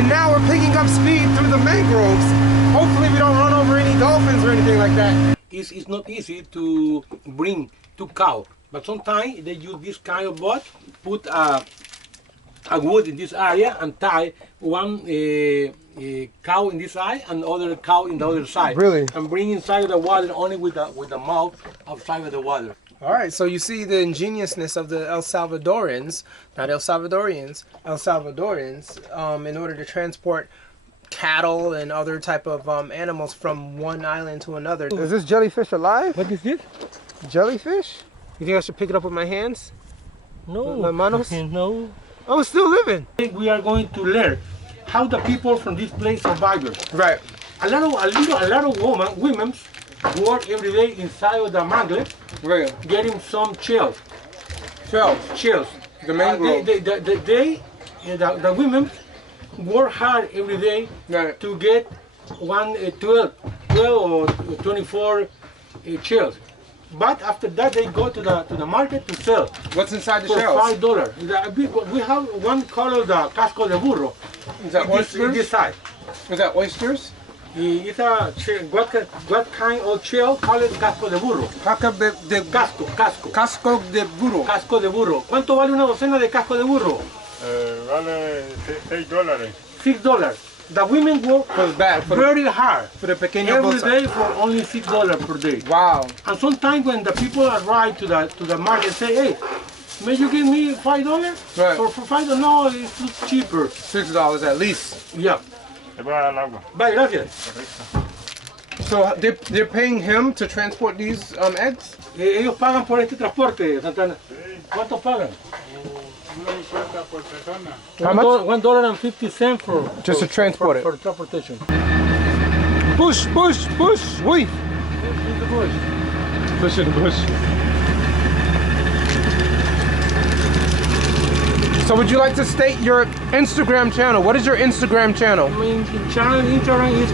and now we're picking up speed through the mangroves. Hopefully we don't run over any dolphins or anything like that. It's not easy to bring 2 cows, but sometimes they use this kind of boat, put a wood in this area and tie one cow in this side and other cow in the other side. Really? And bring inside the water only with the mouth outside of the water. All right, so you see the ingeniousness of the El Salvadorans, not El Salvadorians, El Salvadorans, in order to transport cattle and other type of animals from one island to another. Is this jellyfish alive? What is this? Jellyfish? You think I should pick it up with my hands? No. My manos? No. Oh, it's still living. We are going to learn how the people from this place survive. Right. A lot of women work every day inside of the mangle, Right. getting some shells. Shells. The mangrove. The women work hard every day Right. to get 12 or 24 shells. But after that, they go to the market to sell. What's inside the for shells? $5. We have one called the casco de burro. Is that oysters? This side. Is that oysters? It's what kind of shell called casco de burro? Casco de Casco. Casco de burro. Casco de burro. ¿Cuánto vale una docena de casco de burro? Vale $6. $6. The women work very hard For the pequeño every bolsa. day for only $6 per day. Wow. And sometimes when the people arrive to the market, say, hey, may you give me $5? Right. For $5? No, it's cheaper. $6 at least. Yeah. Te va al agua. Bye, gracias. So they're paying him to transport these eggs? Ellos pagan por este transporte, Santana. ¿Cuánto pagan? $1.50 por persona. How much? $1.50 for Just to transport it. For transportation. Push. Wait. In the bush. Push in the bush. So would you like to state your Instagram channel? What is your Instagram channel? Instagram is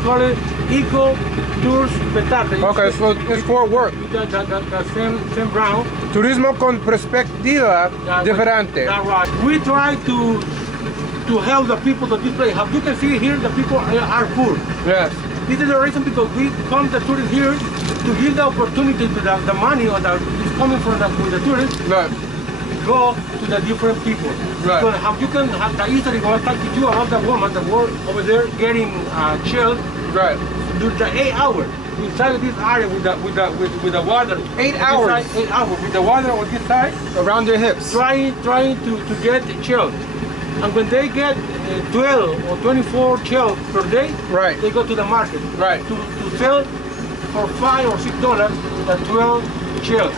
called Tours Petate. Okay, so it's for work. The same brown. Turismo con perspectiva diferente. That's right. We try to help the people to this place. As you can see here, the people are poor. Yes. This is the reason because we come the tourists here to give the opportunity to the money or is coming from the tourists. Right. Go to the different people. Right. Because how you can have the history go talk to you about the woman that work over there getting chilled. Right. Do the 8 hours inside this area with the water. 8 hours. 8 hours with the water on this side. Around their hips. Trying to get chilled. And when they get 12 or 24 shells per day, Right. they go to the market. Right. To sell for $5 or $6 the 12 shells.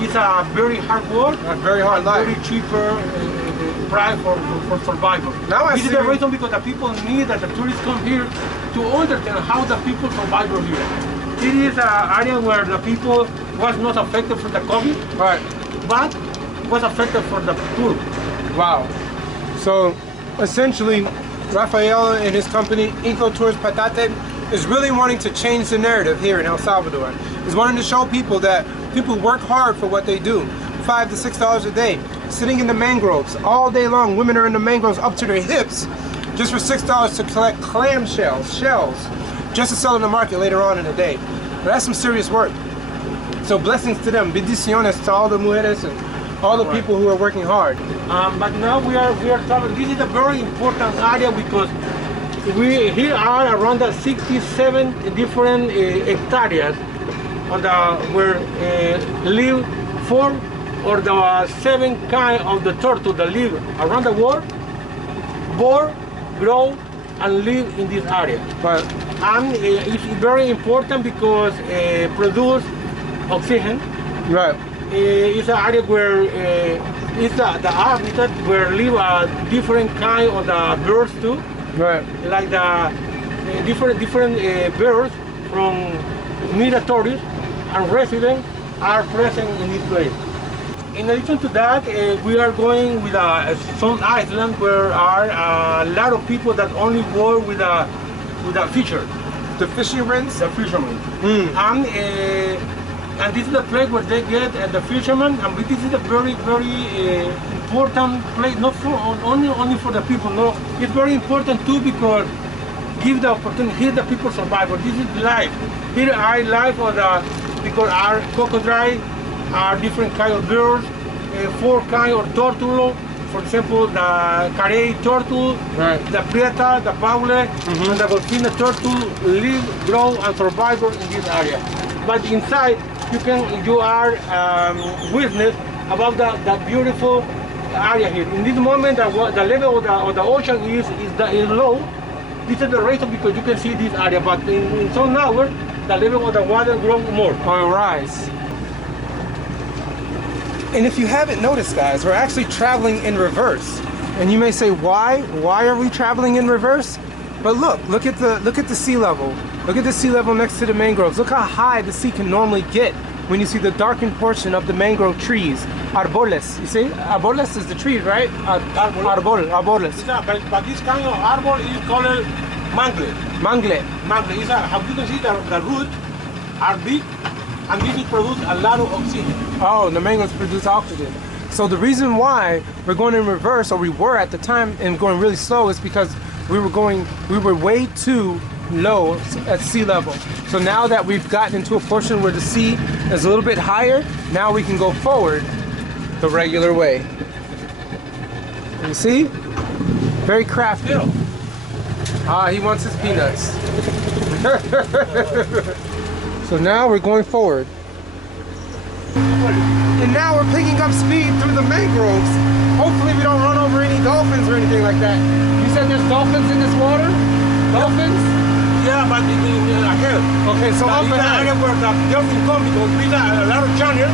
It's a very hard work. A very hard life. Very cheaper price for survival. Now I this see. is the reason because the people need that the tourists come here to understand how the people survive here. It is an area where the people was not affected for the COVID, Right. but was affected for the tour. Wow. So essentially, Rafael and his company, Tours Petate, is really wanting to change the narrative here in El Salvador. He's wanting to show people that people work hard for what they do. $5 to $6 a day, sitting in the mangroves all day long. Women are in the mangroves up to their hips, just for $6 to collect clam shells, just to sell in the market later on in the day. But that's some serious work. So blessings to them, bendiciones to all the mujeres and all the people who are working hard. But now we are traveling. This is a very important area because we here are around the 67 different hectares on where live 4 or the 7 kind of the turtle that live around the world, born, grow, and live in this area. But And it's very important because produce oxygen. right. It's an area where it's the habitat where live a different kind of the birds too, Right. like the different birds from migratories and residents are present in this place. In addition to that, we are going with some island where are a lot of people that only work with a fisher. The fishermen. The fishermen. And this is the place where they get the fishermen, and this is a very, very important place, not for only for the people. No, it's very important too because give the opportunity. Here the people survive. But this is life. Here I life of the because our crocodile are different kind of birds, 4 kind of turtle. For example, the carey turtle, right, the prieta, the paule, and the golfina turtle live, grow, and survive in this area. But inside, you are witness about the beautiful area here. In this moment, the level of the ocean is low. This is the reason because you can see this area. But in some hours, the level of the water grows more. Oh, it rise. And if you haven't noticed, guys, we're actually traveling in reverse. And you may say, why? Why are we traveling in reverse? But look at the sea level. Look at the sea level next to the mangroves. Look how high the sea can normally get when you see the darkened portion of the mangrove trees. Arboles, you see? Arboles is the tree, right? Arboles. But this kind of arbor is called mangle. Mangle. Mangle. How you can see the roots are big. And this produce a lot of oxygen. Oh, the mangroves produce oxygen. So the reason why we're going in reverse, or we were at the time and going really slow, is because we were way too low at sea level. So now that we've gotten into a portion where the sea is a little bit higher, now we can go forward the regular way. You see? Very crafty. Yeah. Ah, he wants his peanuts. So now we're going forward. And now we're picking up speed through the mangroves. Hopefully we don't run over any dolphins or anything like that. You said there's dolphins in this water? Dolphins? Yeah, but ahead. Okay, so up ahead. ahead. Where the dolphins come because we got a lot of channels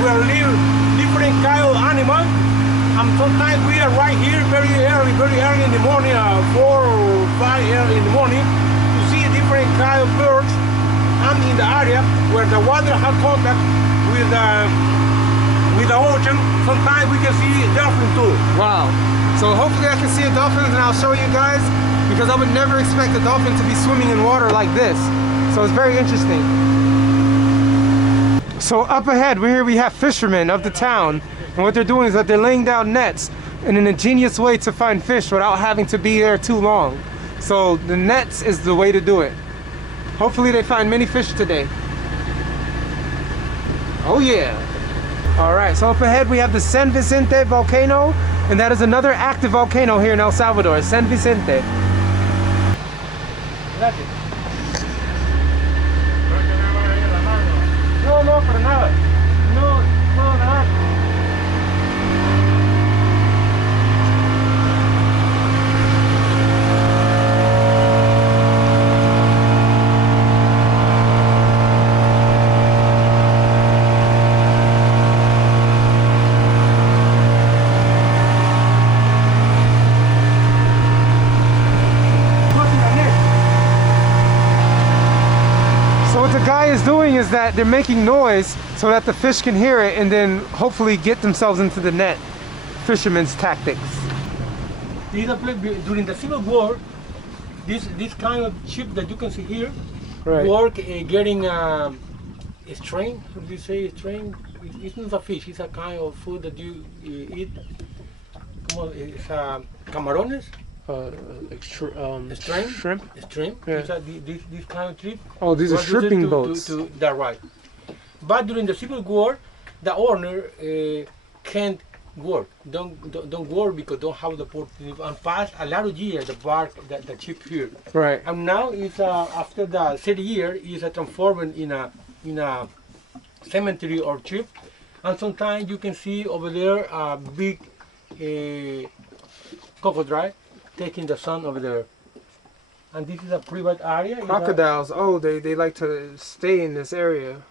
where live different kind of animals. And sometimes we are right here very early in the morning, 4 or 5 in the morning, to see different kind of birds. And in the area where the water has contact with the ocean, sometimes we can see dolphins too. Wow. So hopefully I can see a dolphin and I'll show you guys, because I would never expect a dolphin to be swimming in water like this. So it's very interesting. So up ahead, we have fishermen of the town, and what they're doing is that they're laying down nets in an ingenious way to find fish without having to be there too long. So the nets is the way to do it. Hopefully they find many fish today. Oh yeah. All right, so up ahead we have the San Vicente volcano, and that is another active volcano here in El Salvador, San Vicente. Gracias. ¿No te me va a ir a la mano? No, para nada. No, nada. Is doing is that they're making noise so that the fish can hear it and then hopefully get themselves into the net. Fishermen's tactics. During the Civil War, this kind of ship that you can see here, Right. work getting a strain. How do you say strain? It's not a fish. It's a kind of food that you eat. It's camarones. Strain? Shrimp? Shrimp. Yeah. This kind of trip. Oh, these are was used shrimping boats. That's right. But during the Civil War, the owner can't work. Don't work because don't have the opportunity. And past a lot of years, the bark, the ship here. Right. And now it's after the 30 years, it's transformed in a cemetery or ship. And sometimes you can see over there a big crocodile taking the sun over there. And this is a private area. Crocodiles. Oh, they like to stay in this area.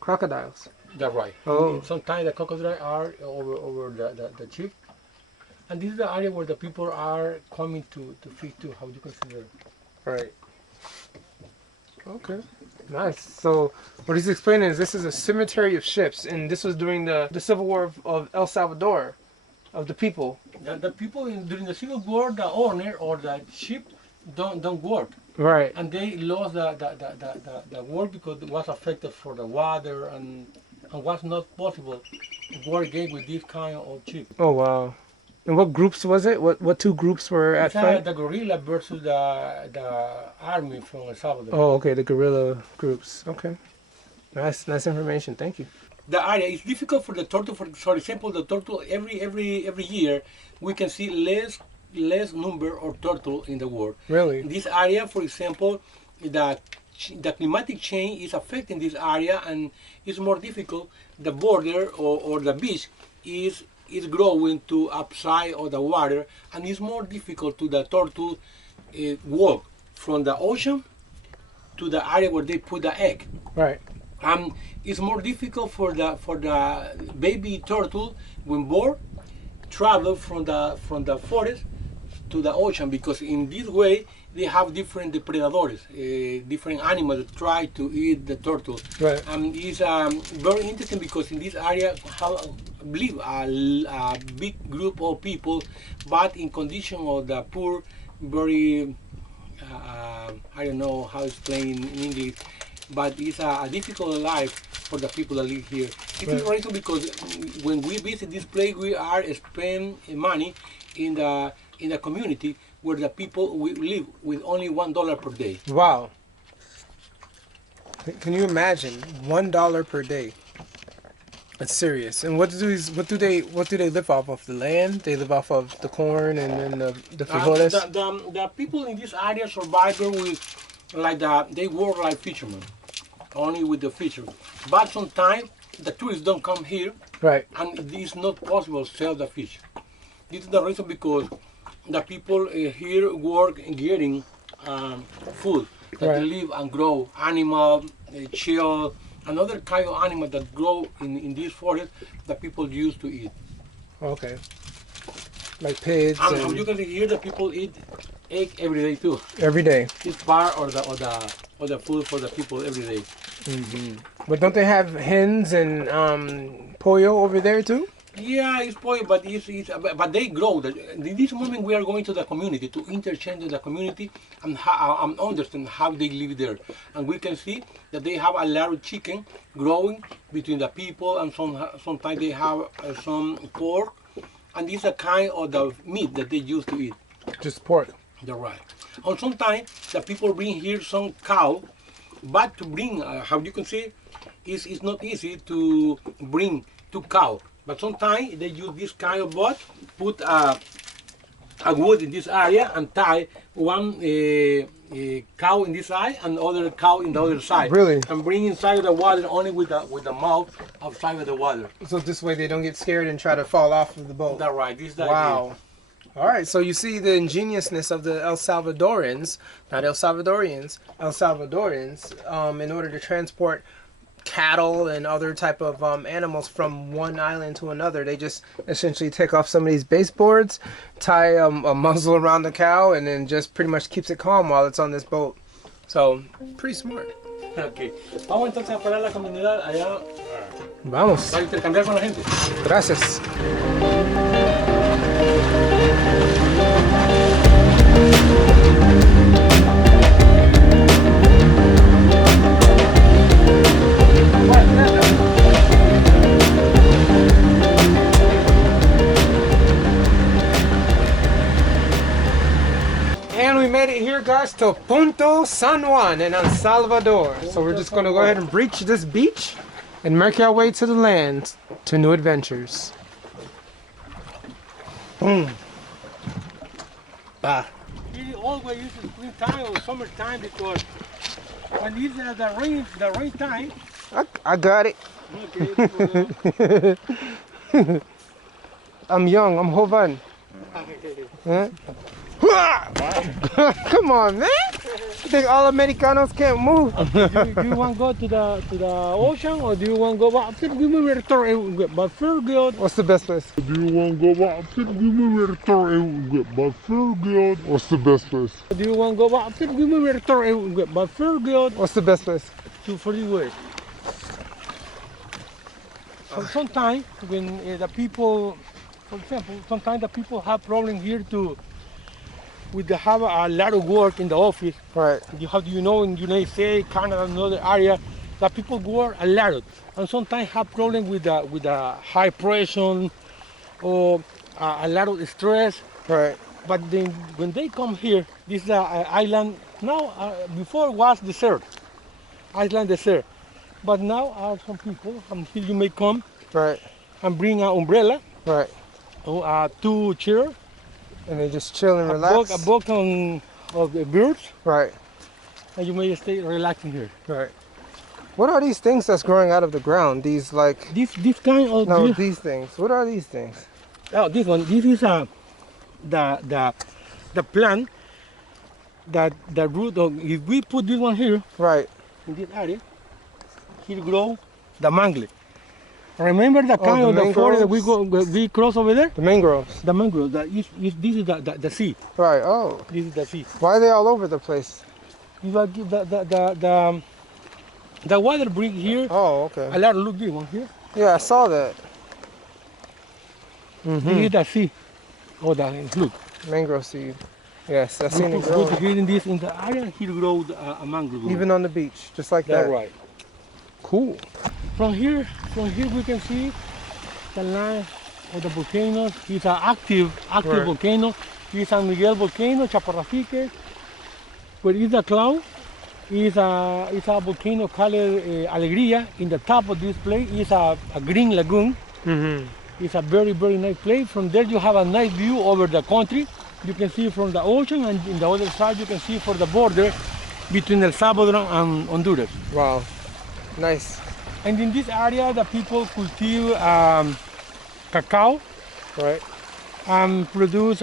Crocodiles. That's right. Oh. And sometimes the crocodiles are over the ship. And this is the area where the people are coming to fish too, how you consider. Right. Okay. Nice. So what he's explaining is this is a cemetery of ships, and this was during the Civil War of El Salvador, of the people. The people during the Civil War, the owner or the ship don't work. Right. And they lost the work because it was affected for the water and and was not possible to work again with this kind of ship. Oh wow. And what groups was it? What two groups were at fight? The guerrilla versus the army from El Salvador. Oh, okay, the guerrilla groups. Okay. Nice information. Thank you. The area is difficult for the turtle. For example, the turtle every year we can see less number of turtle in the world. Really? In this area, for example, the climatic change is affecting this area, and it's more difficult. The border or the beach is growing to upside of the water, and it's more difficult to the turtle walk from the ocean to the area where they put the egg. Right. It's more difficult for the baby turtle when born travel from the forest to the ocean, because in this way they have different predators, different animals that try to eat the turtle. Right. It's very interesting because in this area live a big group of people, but in condition of the poor, very I don't know how to explain in English, but it's a difficult life for the people that live here. It is right because when we visit this place, we are spend money in the community where the people live with only $1 per day. Wow. Can you imagine $1 per day? That's serious. And what do they live off of? The land? They live off of the corn and then the frijoles? The people in this area survive with they work like fishermen, only with the fishermen. But sometimes the tourists don't come here, right? And it's not possible to sell the fish. This is the reason because the people here work in getting food that right. They live and grow, animal, chill, another kind of animal that grow in this forest that people used to eat. Okay. Like pigs. And you can see here that people eat egg every day too. Every day. It's part of the food for the people every day. Mm-hmm. But don't they have hens and pollo over there too? Yeah, it's pollo, but but they grow. In this moment, we are going to the community to interchange with the community and understand how they live there. And we can see that they have a lot of chicken growing between the people, and sometimes they have some pork, and this is a kind of the meat that they used to eat. Just pork. They're right. And sometimes the people bring here some cow, but to bring, how you can say, it's not easy to bring 2 cows. But sometimes they use this kind of boat, put a wood in this area and tie one cow in this side and other cow in the other side. Really? And bring inside the water only with the mouth outside of the water. So this way they don't get scared and try to fall off of the boat. That's right. This is the wow. idea. All right, so you see the ingeniousness of the El Salvadorans, not El Salvadorians, El Salvadorans, in order to transport cattle and other type of animals from one island to another. They just essentially take off some of these baseboards, tie a muzzle around the cow, and then just pretty much keeps it calm while it's on this boat. So, pretty smart. Okay. Vamos entonces a parar la comunidad allá. Vamos. Para intercambiar con la gente. Gracias. And we made it here, guys, to Punta San Juan in El Salvador. So we're just going to go ahead and breach this beach and make our way to the land to new adventures. Boom. Ah. He always uses springtime or summertime because when it's the rain time. I got it. Okay. I'm young. I'm Jovan. Huh? Come on, man! You think all Americanos can't move? Do you want to go to the ocean or do you want to go back? What's the best place? Do you want to go back? What's the best place? Do you want to go back? What's the best place? To 40 ways. Sometimes when the people, for example, sometimes the people have problem here have a lot of work in the office. Right. You have, in United States, Canada, another area, that people go a lot, and sometimes have problem with the high pressure or a lot of stress. Right. But then when they come here, this is an island. Now, before was desert, island desert. But now are some people, and here you may come Right. and bring an umbrella, Right. or 2 chairs, And they just chill and relax. a box of the birds, Right. and you may stay relaxing here. Right. What are these things that's growing out of the ground? These like This kind of no, these things. What are these things? oh, this one. This is the plant that the root of. If we put this one here Right. in this area, here grow the mangle. Remember the kind the of the forest that mangroves? we cross over there? The mangroves. The mangrove. This is the sea. Right. Oh. This is the sea. Why are they all over the place? You are give the water bring here. Oh, okay. A lot. Look this one here. Yeah, I saw that. This is the sea. Oh, look. Mangrove seed. Yes, I've seen it Look, grow. here in the area, here grows a mangrove. Even on the beach, just like That's that. right. Cool. From here we can see the line of the volcanoes. It's an active Right. volcano. It's San Miguel volcano, Chaparrafique. Where is the cloud? It's a volcano called Alegría. In the top of this place is a green lagoon. Mm-hmm. It's a very, very nice place. From there you have a nice view over the country. You can see from the ocean, and in the other side you can see for the border between El Salvador and Honduras. Wow. Nice. And in this area, the people cultivate cacao Right. and produce.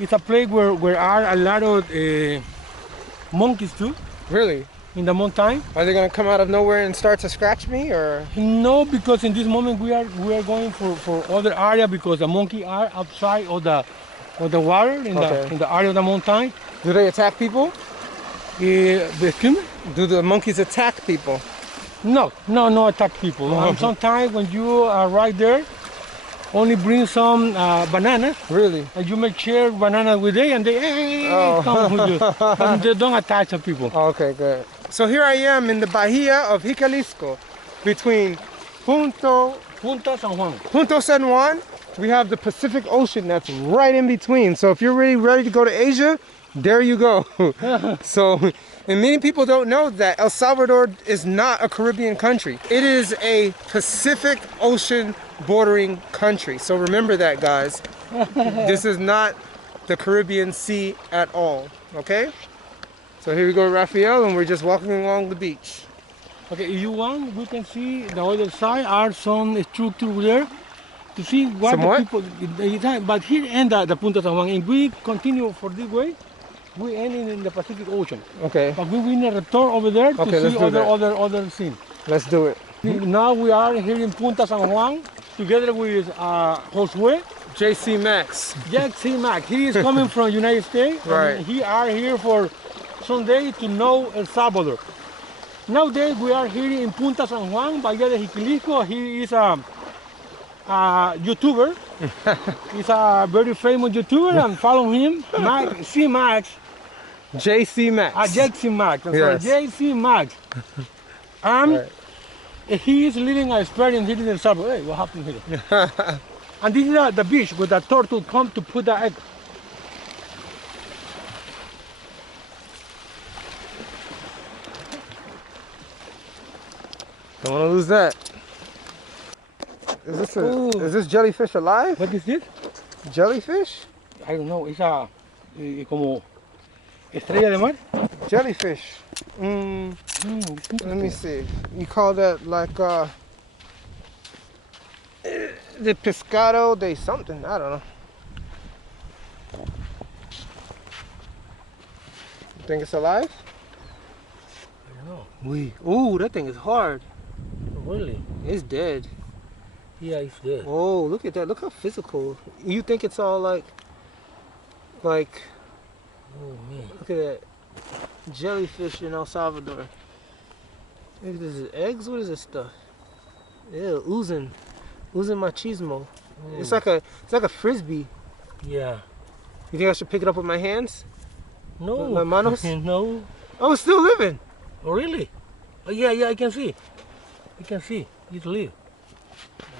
It's a place where are a lot of monkeys too Really? in the mountain. Are they gonna come out of nowhere and start to scratch me, or? No, because in this moment we are going for other area because the monkey are outside of the water in the area of the mountain. Do they attack people? Excuse me? Do the monkeys attack people? No attack people. Oh. Sometimes when you are right there, only bring some banana, Really? and you make share banana with them, and they come with you. But they don't attack the people. Oh, okay, good. So here I am in the Bahía of Jiquilisco, between Punta San Juan. Punta San Juan. We have the Pacific Ocean that's right in between. So if you're really ready to go to Asia, there you go. So, and many people don't know that El Salvador is not a Caribbean country. It is a Pacific Ocean bordering country. So remember that, guys. This is not the Caribbean Sea at all, okay? So here we go, Rafael, and we're just walking along the beach. Okay, if you want, we can see the other side are some structure there to see what Some the what? people. But here end the Punta San Juan, and we continue for this way. We end in the Pacific Ocean. Okay, But we will return over there to Okay, let's see do that. other scene. let's do it. Now we are here in Punta San Juan together with Josue, Jay Cee Max. Jay Cee Max. He is coming from United States. Right. And he are here for some day to know El Salvador. Nowadays we are here in Punta San Juan, Bahía de Jiquilisco. He is a YouTuber. He's a very famous YouTuber, and follow him, Cee Max. Jay Cee Max. Jay Cee Max. I'm Yes. sorry, Jay Cee Max. Right. He is living an experience here in El Salvador. Hey, what happened here? And this is the beach where the turtle come to put the egg. Don't want to lose that. Is this jellyfish alive? What is this? Jellyfish? I don't know. It's a como estrella de mar. Jellyfish. Let me see. You call that like the pescado de something? I don't know. You think it's alive? I don't know. Ooh, that thing is hard. Really? It's dead. Yeah, it's there. Oh, look at that. Look how physical. You think it's all like Oh man. look at that. Jellyfish in El Salvador. Look at this. Eggs? What is this stuff? Ew, oozing machismo. It's like a frisbee. Yeah. You think I should pick it up with my hands? No. With my manos? No. Oh, it's still living. Oh really? Oh, yeah, I can see. You can see. It's live.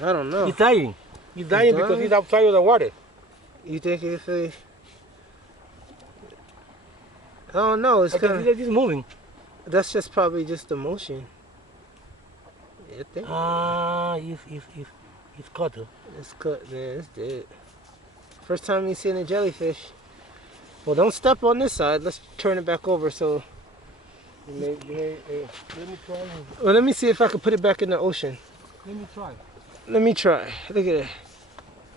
I don't know. It's dying. It's dying because dying? it's outside of the water. You think if it... I don't know. It's I can kind see that it's moving. That's just probably just the motion. You think? Ah, it's caught. It's cut, man. It's dead. First time you seen a jellyfish. Well, don't step on this side. Let's turn it back over so... Let me try. Well, let me see if I can put it back in the ocean. Let me try. Let me try. Look at that.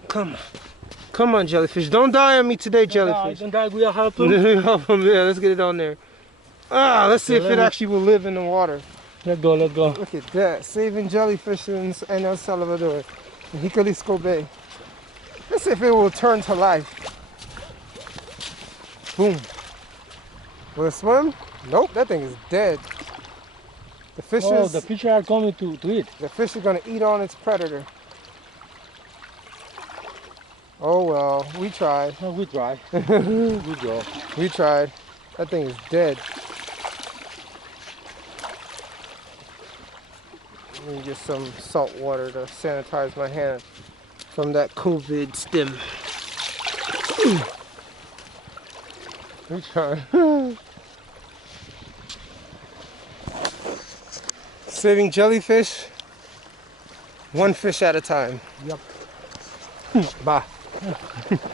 Come on. Come on, jellyfish. Don't die on me today, jellyfish. Don't die. We are helping. Yeah, let's get it on there. Ah, let's see if it actually will live in the water. Let's go. Look at that. Saving jellyfish in El Salvador. In Jiquilisco Bay. Let's see if it will turn to life. Boom. Will it swim? Nope, that thing is dead. The fish the fish are coming to eat. The fish is going to eat on its predator. Oh well, we tried. No, we tried. Good job. We tried. That thing is dead. Let me get some salt water to sanitize my hand from that COVID stim. We tried. Saving jellyfish, one fish at a time. Yep. Bye.